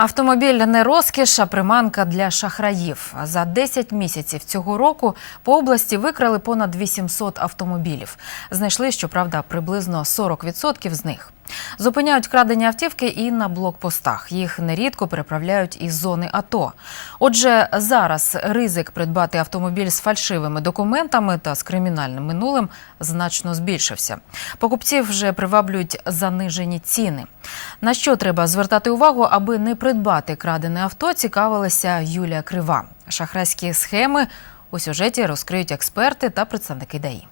Автомобіль не розкіш, а приманка для шахраїв. За 10 місяців цього року по області викрали понад 800 автомобілів. Знайшли, щоправда, приблизно 40% з них. Зупиняють крадені автівки і на блокпостах. Їх нерідко переправляють із зони АТО. Отже, зараз ризик придбати автомобіль з фальшивими документами та з кримінальним минулим значно збільшився. Покупців вже приваблюють занижені ціни. На що треба звертати увагу, аби не придбати крадене авто, цікавилася Юлія Крива. Шахрайські схеми у сюжеті розкриють експерти та представники ДАІ.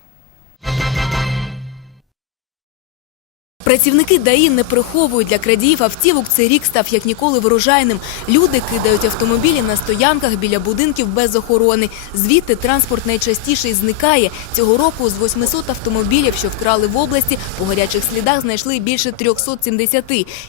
Працівники ДАІ не приховують для крадіїв автівок. Цей рік став як ніколи врожайним. Люди кидають автомобілі на стоянках біля будинків без охорони. Звідти транспорт найчастіше й зникає. Цього року з 800 автомобілів, що вкрали в області, по гарячих слідах знайшли більше 370.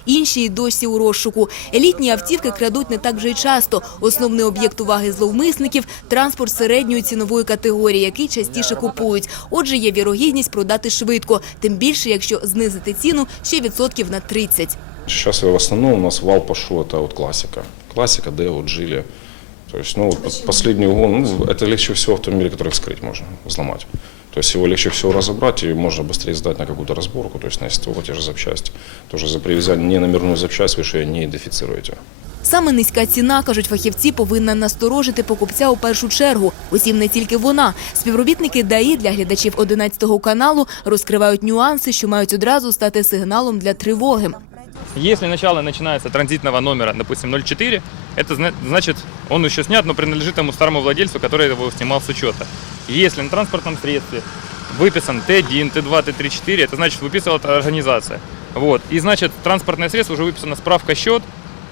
Інші й досі у розшуку. Елітні автівки крадуть не так вже й часто. Основний об'єкт уваги зловмисників – транспорт середньої цінової категорії, який частіше купують. Отже, є вірогідність продати швидко. Тим більше, якщо знизити ціну ще відсотків на 30. Зараз в основному у нас вал пішов, це от класика. Класика, де от Джили. То есть, ну, вот под- последний угон, ну, это легче всего автомобили, которые вскрыть можно, взломать. То есть его легче всего разобрать и можно быстрее сдать на какую-то разборку, то есть на СТО те же запчасти. Тоже за привязание не номерную запчасть вы же ее не идентифицируете. Саме низька ціна, кажуть фахівці, повинна насторожити покупця у першу чергу. Утім, не тільки вона. Співробітники ДАІ для глядачів 11 каналу розкривають нюанси, що мають одразу стати сигналом для тривоги. Если начало начинается транзитного номера, допустим, 04, это зна- значит, он еще снят, но принадлежит тому старому владельцу, который его снимал с учета. Если на транспортном средстве выписан Т1, Т2, Т3, 4, это значит, выписывала организация. Вот. И значит, транспортное средство уже выписано справка-счет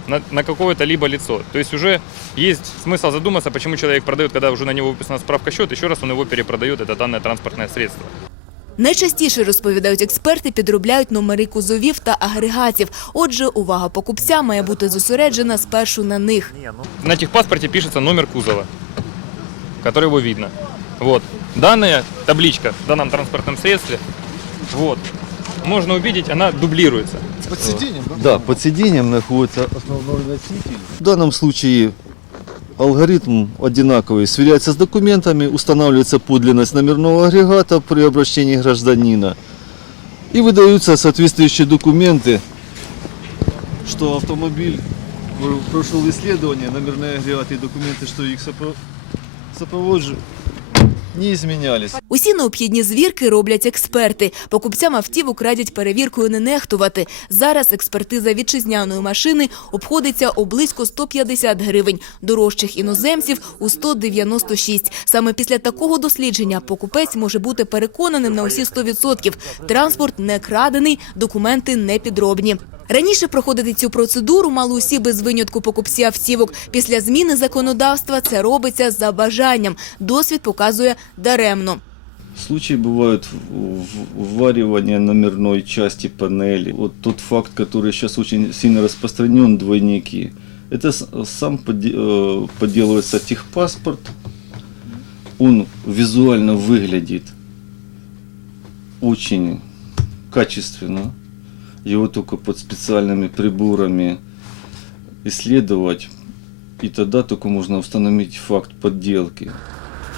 на, на какое-то либо лицо. То есть уже есть смысл задуматься, почему человек продает, когда уже на него выписана справка-счет, еще раз он его перепродает, это данное транспортное средство. Найчастіше, розповідають експерти, підробляють номери кузовів та агрегатів. Отже, увага покупця має бути зосереджена спершу на них. На техпаспорте пишется номер кузова, который его видно. Вот. Данная табличка в данном транспортном средстве, вот, можно увидеть, она дублируется. Под сиденьем, да? Да, под сиденьем находится основной носитель. В данном случае алгоритм одинаковый. Сверяется с документами, устанавливается подлинность номерного агрегата при обращении гражданина. И выдаются соответствующие документы, что автомобиль прошел исследование, номерные агрегаты и документы, что их сопро- сопровождают, не изменялись. Усі необхідні звірки роблять експерти. Покупцям автівок радять перевіркою не нехтувати. Зараз експертиза вітчизняної машини обходиться у близько 150 гривень, дорожчих іноземців у 196. Саме після такого дослідження покупець може бути переконаним на усі 100%. Транспорт не крадений, документи не підробні. Раніше проходити цю процедуру мали усі без винятку покупці автівок. Після зміни законодавства це робиться за бажанням. Досвід показує даремно. Случаи бывают в- в- вваривания номерной части панели. Вот тот факт, который сейчас очень сильно распространен, двойники. Это с- сам поде- э, подделывается техпаспорт. Он визуально выглядит очень качественно. Его только под специальными приборами исследовать. И тогда только можно установить факт подделки.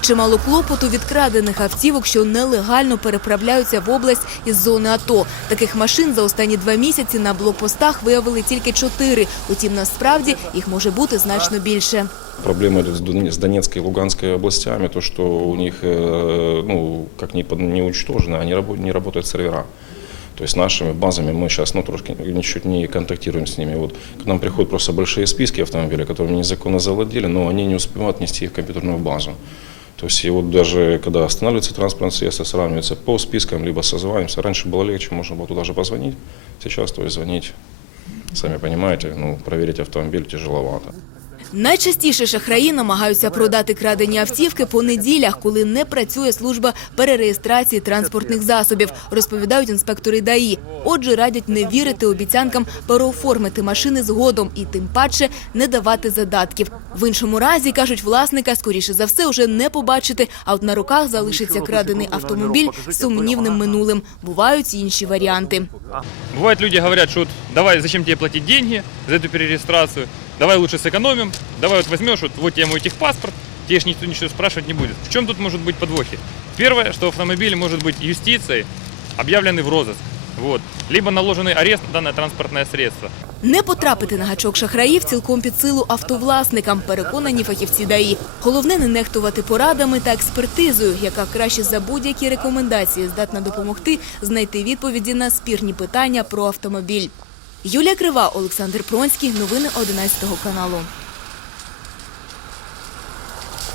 Чимало клопоту від крадених автівок, що нелегально переправляються в область із зони АТО. Таких машин за останні два місяці на блокпостах виявили тільки чотири. Утім, насправді їх може бути значно більше. Проблема с Дон- с Донецкой и Луганской областями, то, что у них, э, ну, как не, не уничтожено, они не работают сервера. То есть нашими базами мы сейчас, ну, трошки ничуть не контактируем с ними. Вот к нам приходят просто большие списки автомобилей, которыми незаконно завладели, но они не успевают нести их в компьютерную базу. То есть и вот даже когда останавливается транспортное средство, сравнивается по спискам, либо созваниваемся. Раньше было легче, можно было туда же позвонить. Сейчас, то есть звонить, сами понимаете, ну, проверить автомобиль тяжеловато. Найчастіше шахраї намагаються продати крадені автівки по неділях, коли не працює служба перереєстрації транспортних засобів, розповідають інспектори ДАІ. Отже, радять не вірити обіцянкам переоформити машини згодом і тим паче не давати задатків. В іншому разі, кажуть, власника скоріше за все уже не побачити, а от на руках залишиться крадений автомобіль з сумнівним минулим. Бувають інші варіанти. Бывает, люди говорят, что вот давай, зачем тебе платить деньги за эту перерегистрацию, давай лучше сэкономим, давай вот возьмешь, вот, вот тебе мой техпаспорт, тебе ж никто ничего спрашивать не будет. В чем тут может быть подвохи? Первое, что автомобиль может быть юстицией объявленный в розыск. Вот. Либо наложенный арест на данное транспортное средство. Не потрапити на гачок шахраїв цілком під силу автовласникам, переконані фахівці ДАІ. Головне не нехтувати порадами та експертизою, яка краще за будь-які рекомендації здатна допомогти знайти відповіді на спірні питання про автомобіль. Юлія Крива, Олександр Пронський. Новини 11 каналу.